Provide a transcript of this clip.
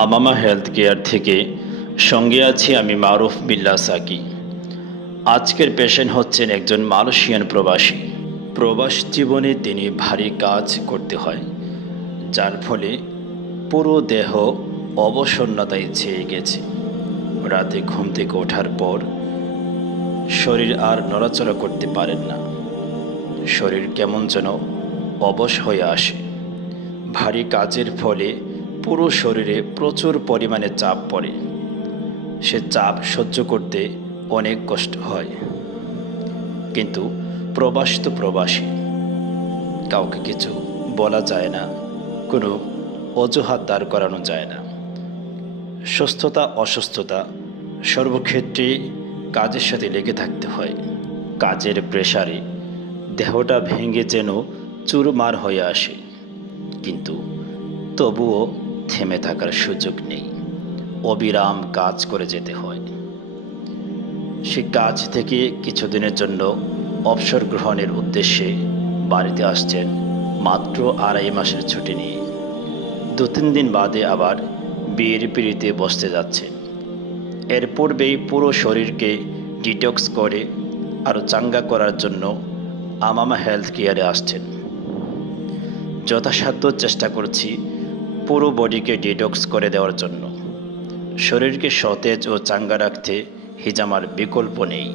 আমামা health care থেকে সঙ্গে আছি আমি মারুফ বিল্লাহ সাকি। আজকের পেশেন্ট হচ্ছেন একজন মালয়েশিয়ান প্রবাসী। প্রবাস জীবনে তিনি ভারী কাজ করতে হয়, যার ফলে পুরো দেহ অবসন্নতায় ছেয়ে গেছে। রাতে ঘুম থেকে ওঠার পর শরীর আর নড়াচড়া করতে পারেন না। শরীর কেমন যেন অবশ হয়ে আসে। ভারী কাজের ফলে পুরো শরীরে প্রচুর পরিমাণে চাপ পড়ে। সে চাপ সহ্য করতে অনেক কষ্ট হয়। কিন্তু প্রবাস তো প্রবাসী, কাউকে কিছু বলা যায় না, কোনো অজুহাত দাঁড় করানো যায় না। সুস্থতা অসুস্থতা সর্বক্ষেত্রে কাজের সাথে লেগে থাকতে হয়। কাজের প্রেসারে দেহটা ভেঙে যেন চুরমার হয়ে আসে, কিন্তু তবুও থেমে থাকার সুযোগ নেই। অবিরাম কাজ করে যেতে হয়। সে কাজ থেকে কিছুদিনের জন্য অবসর গ্রহণের উদ্দেশ্যে বাড়িতে আসছেন মাত্র 2.5 মাসের ছুটি নিয়ে। 2-3 দিন বাদে আবার বিয়ের পিঁড়িতে বসতে যাচ্ছেন। এর পূর্বেই পুরো শরীরকে ডিটক্স করে আরও চাঙ্গা করার জন্য আমামা হেলথ কেয়ারে আসছেন। যথাসাধ্য চেষ্টা করছি পুরো বডিকে ডিটক্স করে দেওয়ার জন্য। শরীরকে সতেজ ও চাঙ্গা রাখতে হিজামার বিকল্প নেই।